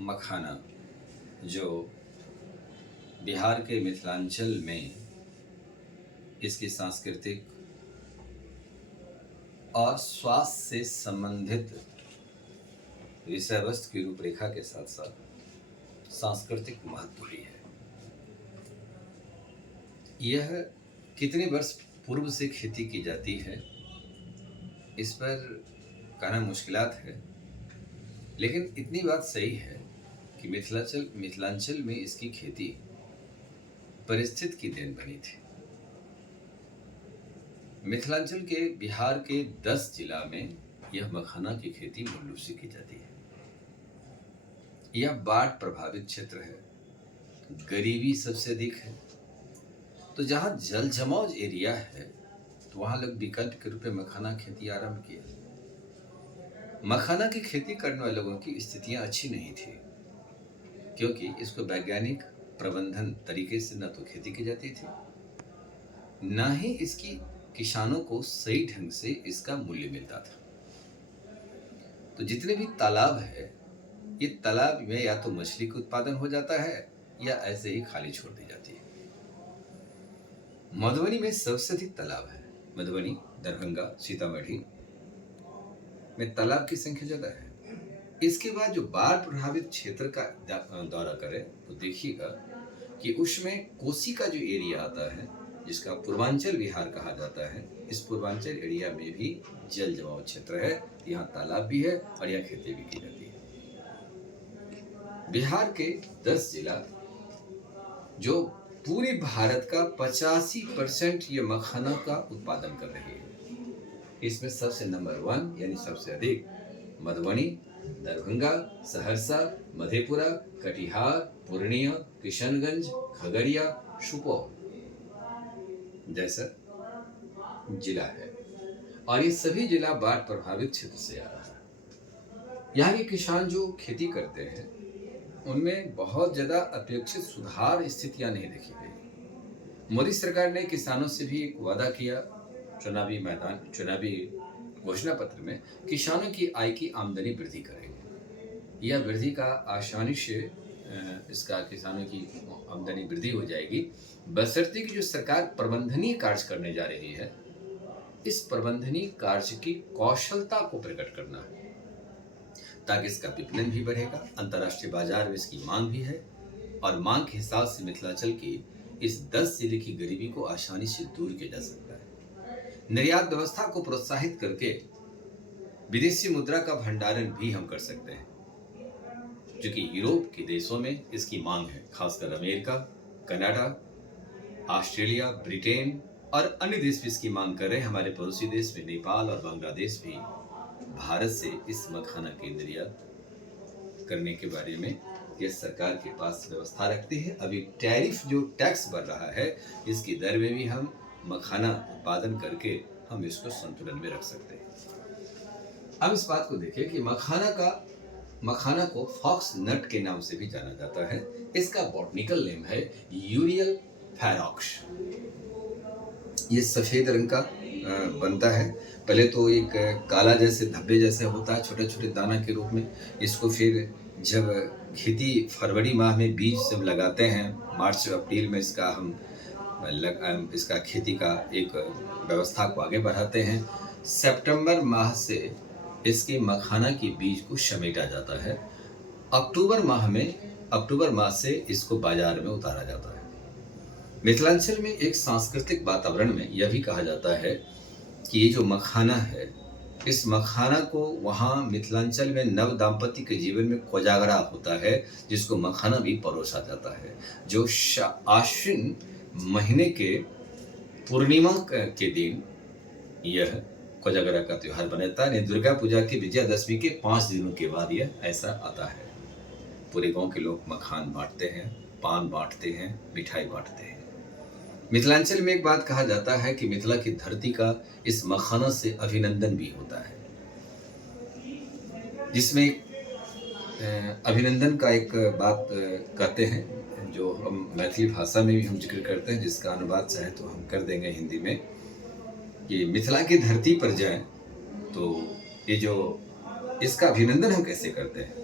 मखाना जो बिहार के मिथिलांचल में इसकी सांस्कृतिक और स्वास्थ्य से संबंधित विषय वस्तु की रूपरेखा के साथ साथ सांस्कृतिक महत्व भी है। यह कितने वर्ष पूर्व से खेती की जाती है, इस पर कहना मुश्किलात है, लेकिन इतनी बात सही है कि मिथिलांचल में इसकी खेती परिस्थिति की देन बनी थी। मिथिलांचल के बिहार के 10 जिला में यह मखाना की खेती मूल रूप से की जाती है। यह बाढ़ प्रभावित क्षेत्र है, गरीबी सबसे अधिक है, तो जहाँ जल जमाव एरिया है तो वहाँ लोग विकल्प के रूप में मखाना खेती आरंभ किया। मखाना की खेती करने वाले लोगों की स्थितियाँ अच्छी नहीं थी, क्योंकि इसको वैज्ञानिक प्रबंधन तरीके से न तो खेती की जाती थी, न ही इसकी किसानों को सही ढंग से इसका मूल्य मिलता था। तो जितने भी तालाब है, ये तालाब में या तो मछली का उत्पादन हो जाता है या ऐसे ही खाली छोड़ दी जाती है। मधुबनी में सबसे अधिक तालाब है। मधुबनी, दरभंगा, सीतामढ़ी में तालाब की संख्या ज्यादा है। इसके बाद जो बाढ़ प्रभावित क्षेत्र का दौरा करें तो देखिएगा कि उसमें कोसी का जो एरिया आता है, जिसका पूर्वांचल बिहार कहा जाता है, इस पूर्वांचल एरिया में भी जल जमाव क्षेत्र है, यहाँ तालाब भी है और यहाँ खेती भी की जाती है। बिहार के 10 जिला जो पूरे भारत का 85% ये मखाना का उत्पादन कर रही है, इसमें सबसे नंबर 1 यानी सबसे अधिक मधुबनी, दरभंगा, सहरसा, मधेपुरा, कटिहार, पूर्णिया, किशनगंज, खगड़िया, सुपौल जैसा जिला है, और ये सभी जिला बाढ़ प्रभावित क्षेत्र से आ रहा है। यहाँ के किसान जो खेती करते हैं उनमें बहुत ज्यादा अपेक्षित सुधार स्थितियां नहीं देखी गई। मोदी सरकार ने किसानों से भी एक वादा किया चुनावी घोषणा पत्र में, किसानों की आय की आमदनी वृद्धि करेंगे। यह वृद्धि का आसानी से इसका किसानों की आमदनी वृद्धि हो जाएगी, बशर्ते कि जो सरकार प्रबंधनीय कार्य करने जा रही है, इस प्रबंधनीय कार्य की कौशलता को प्रकट करना है, ताकि इसका विपणन भी बढ़ेगा, अंतर्राष्ट्रीय बाजार में इसकी मांग भी है, और मांग के हिसाब से मिथिलांचल की इस 10 जिले की गरीबी को आसानी से दूर किया जा सकता है। निर्यात व्यवस्था को प्रोत्साहित करके विदेशी मुद्रा का भंडारण भी हम कर सकते हैं, क्योंकि यूरोप के देशों में इसकी मांग है, खासकर अमेरिका, कनाडा, ऑस्ट्रेलिया, ब्रिटेन और अन्य देश भी इसकी मांग कर रहे हैं। हमारे पड़ोसी देश में नेपाल और बांग्लादेश भी भारत से इस मखाना की निर्यात करने के बारे में ये सरकार के पास व्यवस्था रखती है। अभी टैरिफ जो टैक्स बढ़ रहा है, इसकी दर में भी हम मखाना उत्पादन करके हम इसको संतुलन में रख सकते हैं। अब इस बात को देखिए कि मखाना को फॉक्स नट के नाम से भी जाना जाता है। इसका बॉटनिकल नेम है यूरियल फेरॉक्स। ये सफेद रंग का बनता है। पहले तो एक काला जैसे धब्बे जैसे होता है, छोटे छोटे दाना के रूप में। इसको फिर जब खेती फरवरी माह में बीज जब लगाते हैं, मार्च अप्रैल में इसका खेती का एक व्यवस्था को आगे बढ़ाते हैं। सितंबर माह से इसके मखाना के बीज को समेटा जाता है। अक्टूबर माह से इसको बाजार में उतारा जाता है। मिथिलांचल में एक सांस्कृतिक वातावरण में यह भी कहा जाता है कि ये जो मखाना है, इस मखाना को वहाँ मिथिलांचल में नव दाम्पत्य के जीवन में कोजागरा होता है, जिसको मखाना भी परोसा जाता है, जो आश्विन महीने के पूर्णिमा के दिन यह कोजागरा का त्योहार बनाता है। दुर्गा पूजा की विजयादशमी के 5 दिनों के बाद यह ऐसा आता है। पूरे गांव के लोग मखान बांटते हैं, पान बांटते हैं, मिठाई बांटते हैं। मिथिलांचल में एक बात कहा जाता है कि मिथिला की धरती का इस मखाना से अभिनंदन भी होता है, जिसमें अभिनंदन का एक बात कहते हैं, जो हम मैथिली भाषा में भी हम जिक्र करते हैं, जिसका अनुवाद चाहे तो हम कर देंगे हिंदी में, कि मिथिला की धरती पर जाएं तो ये जो इसका अभिनंदन हम कैसे करते हैं।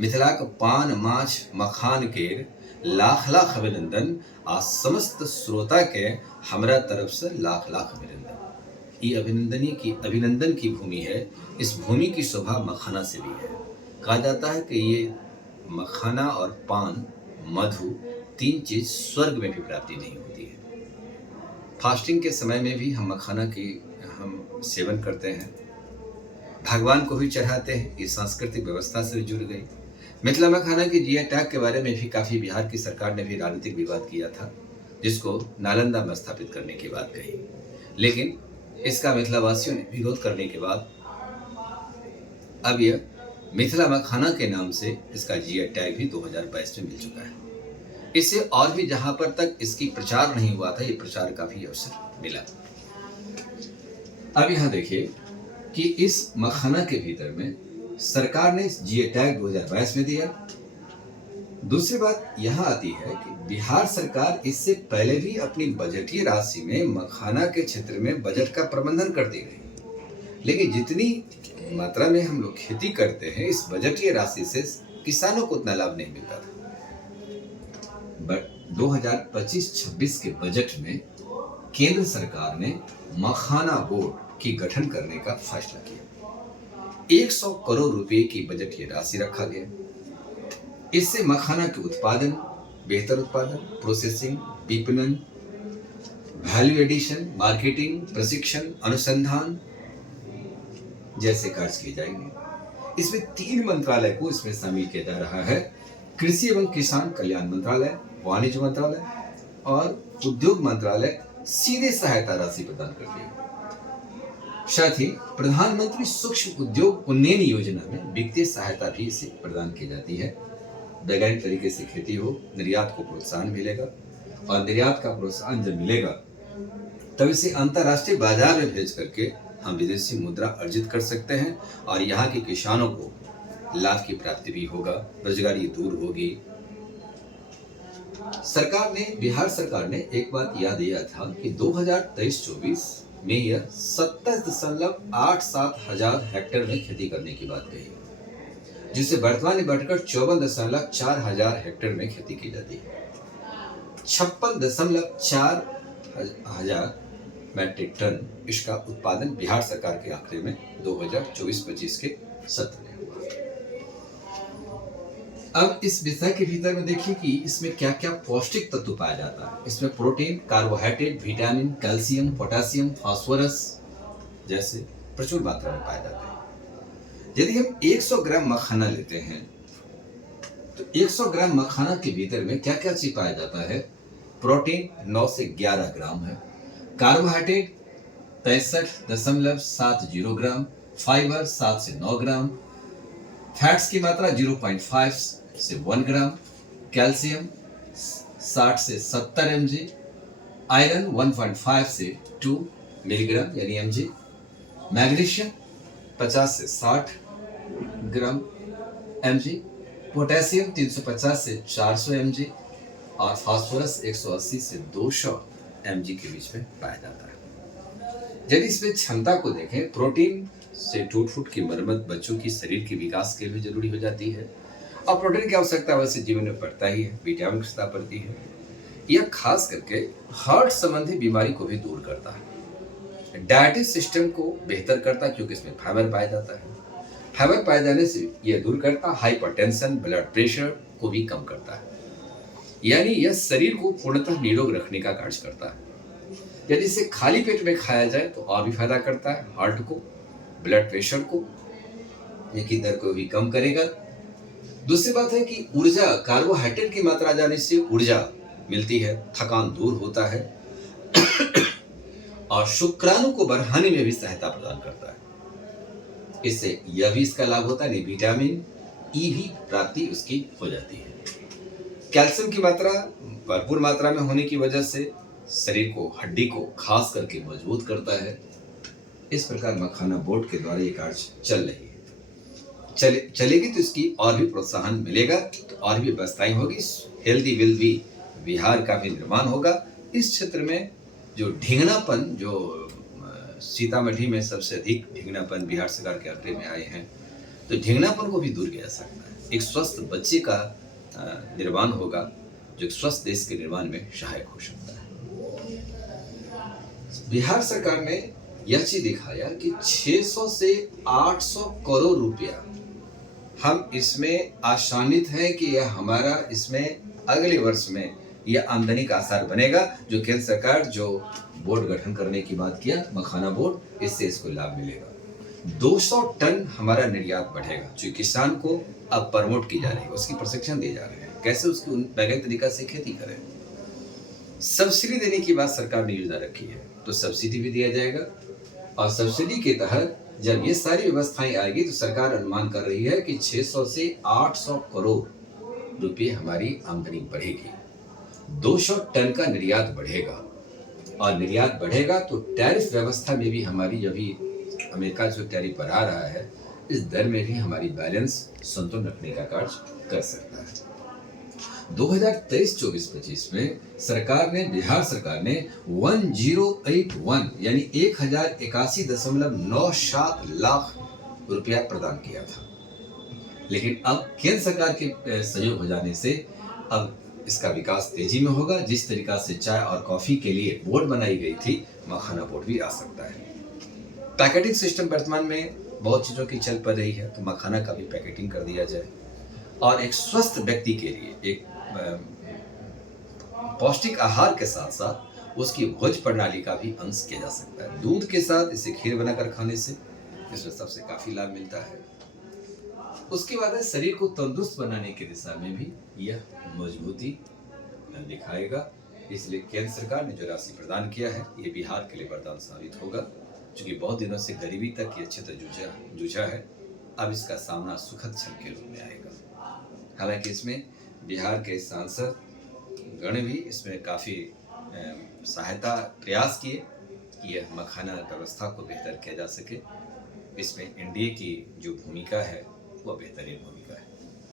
मिथिलाक पान माछ मखान केर लाख लाख अभिनंदन आ समस्त श्रोता के हमरा तरफ से लाख लाख अभिनंदन। ये अभिनंदन की भूमि है। इस भूमि की शोभा मखाना से भी है। कहा जाता है कि ये मखाना और पान मधु तीन चीज स्वर्ग में भी प्राप्ति नहीं होती है। फास्टिंग के समय में भी हम मखाना की हम सेवन करते हैं, भगवान को भी चढ़ाते हैं। ये सांस्कृतिक व्यवस्था से जुड़ गई। मिथिला मखाना की जीआई टैग के बारे में भी काफी बिहार की सरकार ने भी राजनीतिक विवाद किया था, जिसको नालंदा में स्थापित करने की बात कही, लेकिन इसका मिथिला वासियों ने विरोध करने के बाद अब यह मिथिला मखाना के नाम से इसका जीआई टैग भी 2022 में मिल चुका है। इससे और भी जहां पर तक इसकी प्रचार नहीं हुआ था, ये प्रचार का भी अवसर मिला। अब यहां देखिए कि इस मखाना के भीतर में सरकार ने जीआई टैग 2022 में दिया। दूसरी बात यहां आती है कि बिहार सरकार इससे पहले भी अपनी बजटीय राशि में मखाना के क्षेत्र में बजट का प्रबंधन करती रही, लेकिन जितनी मात्रा में हम लोग खेती करते हैं, इस बजटीय राशि से किसानों को उतना लाभ नहीं मिलता था। 2025-26 के बजट में केंद्र सरकार ने मखाना बोर्ड की गठन करने का फैसला किया। 100 करोड़ रुपए की बजटीय राशि रखा गया। इससे मखाना के उत्पादन, बेहतर उत्पादन, प्रोसेसिंग, विपणन, वैल्यू एडिशन, मार्केटिंग, प्रशिक्षण, अनुसंधान जैसे कार्य किए जाएंगे। इसमें 3 मंत्रालय को इसमें शामिल किया जा रहा है। कृषि एवं किसान कल्याण मंत्रालय, वाणिज्य मंत्रालय और उद्योग मंत्रालय सीधे सहायता राशि प्रदान करते हैं। साथ ही प्रधानमंत्री सूक्ष्म उद्योग उन्नयन योजना में वित्तीय सहायता भी इसे प्रदान की जाती है। वैज्ञानिक तरीके से खेती हो, निर्यात को प्रोत्साहन मिलेगा और निर्यात का प्रोत्साहन जब मिलेगा तब इसे अंतर्राष्ट्रीय बाजार में भेज करके हम विदेशी मुद्रा अर्जित कर सकते हैं और यहाँ के किसानों को लाभ की प्राप्ति भी होगा, बेरोजगारी दूर होगी। बिहार सरकार ने एक बात याद दिया था कि 2023-24 में यह 27.87 हजार हेक्टेयर में खेती करने की बात कही, जिसे वर्तमान में बढ़कर 54.4 हजार हेक्टेयर में खेती की जाती है। 56.4 हजार मैट्रिक टन इसका उत्पादन बिहार सरकार के आंकड़े में 2024-25 के सत्र में हुआ। अब इस विषय के भीतर में देखिए कि इसमें क्या क्या पौष्टिक तत्व पाया जाता है। इसमें protein, carbohydrate, vitamin, calcium, potassium, phosphorus जैसे प्रचुर मात्रा में पाए जाते हैं। यदि हम 100 ग्राम मखाना लेते हैं तो 100 ग्राम मखाना के भीतर में क्या क्या चीज पाया जाता है। प्रोटीन 9 से 11 ग्राम है, कार्बोहाइड्रेट 65.70 ग्राम, फाइबर 7 से 9 ग्राम, फैट्स की मात्रा 0.5 से 1 ग्राम, कैल्शियम 60 से 70 mg, आयरन 1.5 से 2 मिलीग्राम यानी mg, मैग्नीशियम 50 से 60 ग्राम mg, पोटेशियम 350 से 400 mg और फास्फोरस 180 से 200 mg के बीच में पाया जाता है। यदि इसमें क्षमता को देखें, प्रोटीन से टूट फूट की मरम्मत, बच्चों की शरीर के विकास के लिए जरूरी हो जाती है और प्रोटीन की आवश्यकता वैसे जीवन में पड़ता ही है। विटामिन की आवश्यकता पड़ती है। यह खास करके हार्ट संबंधी बीमारी को भी दूर करता है। डाइजेस्टिव सिस्टम को बेहतर करता है क्योंकि इसमें फाइबर पाया जाता है। फाइबर पाए जाने से यह दूर करता, हाइपरटेंशन, ब्लड प्रेशर को भी कम करता है, यानी यह शरीर को पूर्णतः निरोग रखने का कार्य करता है। यदि इसे खाली पेट में खाया जाए तो और भी फायदा करता है, हार्ट को, ब्लड प्रेशर को, की दर को भी कम करेगा। दूसरी बात है कि ऊर्जा, कार्बोहाइड्रेट की मात्रा जाने से ऊर्जा मिलती है, थकान दूर होता है और शुक्राणु को बढ़ाने में भी सहायता प्रदान करता है। इससे यह भी इसका लाभ होता है, विटामिन ई भी प्राप्ति उसकी हो जाती है। कैल्शियम की मात्रा भरपूर मात्रा में होने की वजह से शरीर को, हड्डी को खास करके मजबूत करता है। इस प्रकार मखाना बोर्ड के द्वारा ये कार्य चल रही है। चलेगी तो इसकी और भी प्रोत्साहन मिलेगा, तो और भी व्यवस्थाएं होगी, हेल्दी विल भी बिहार का भी निर्माण होगा। इस क्षेत्र में जो ढिंगनापन, जो सीतामढ़ी में सबसे अधिक ढिंगनापन बिहार सरकार के आंकड़े में आए हैं, तो ढिंगनापन को भी दूर किया जा सकता है। एक स्वस्थ बच्चे का निर्माण होगा, जो एक स्वस्थ देश के निर्माण में सहायक हो सकता है। बिहार सरकार ने यह चीज दिखाया कि 600 से 800 करोड़ रुपया हम इसमें आशान्वित हैं कि यह हमारा इसमें अगले वर्ष में यह आमदनी का आसार बनेगा, जो केंद्र सरकार जो बोर्ड गठन करने की बात किया, मखाना बोर्ड, इससे इसको लाभ मिलेगा। 200 टन हमारा निर्यात बढ़ेगा, जो किसान को अब प्रमोट की जा रही है, उसकी प्रशिक्षण दिए जा रहे हैं, कैसे उसकी वैज्ञानिक तरीका से खेती करें। सब्सिडी देने की बात सरकार ने योजना रखी है, तो सब्सिडी भी दिया जाएगा, और सब्सिडी के तहत जब ये सारी व्यवस्थाएं आएगी तो सरकार अनुमान कर रही है कि 600 से 800 करोड़ रुपए हमारी आमदनी बढ़ेगी। 200 टन का निर्यात बढ़ेगा, और निर्यात बढ़ेगा तो टैरिफ व्यवस्था में भी हमारी, जो भी अमेरिका जो टैरिफ बढ़ा रहा है, इस दर में भी हमारी बैलेंस संतुलन रखने का कार्य कर सकता है। 2023-24-25 में बिहार सरकार ने 1081 यानी 1081.97 लाख रुपया प्रदान किया था। लेकिन अब केंद्र सरकार के सहयोग हो जाने से अब इसका विकास तेजी में होगा। जिस तरीका से चाय और कॉफी के लिए बोर्ड बनाई गई थी, मखाना बोर्ड भी आ सकता है। पैकेटिंग सिस्टम वर्तमान में बहुत चीजों की चल पड़ रही है, तो मखाना का भी पैकेटिंग कर दिया जाए, और एक स्वस्थ व्यक्ति के लिए एक पौष्टिक आहार के साथ साथ उसकी भोज प्रणाली का भी अंश किया जा सकता है। दूध के साथ इसे खीर बनाकर खाने से इसमें सबसे काफी लाभ मिलता है। उसके बाद शरीर को तंदुरुस्त बनाने की दिशा में भी यह मजबूती दिखाएगा। इसलिए केंद्र सरकार ने जो राशि प्रदान किया है, ये बिहार के लिए वरदान साबित होगा, क्योंकि बहुत दिनों से गरीबी तक ये क्षेत्र जूझा है। अब इसका सामना सुखद क्षण के रूप में आएगा। हालांकि इसमें बिहार के सांसद गण भी इसमें काफ़ी सहायता प्रयास किए कि यह मखाना व्यवस्था को बेहतर किया जा सके। इसमें एनडीए की जो भूमिका है, वह बेहतरीन भूमिका है।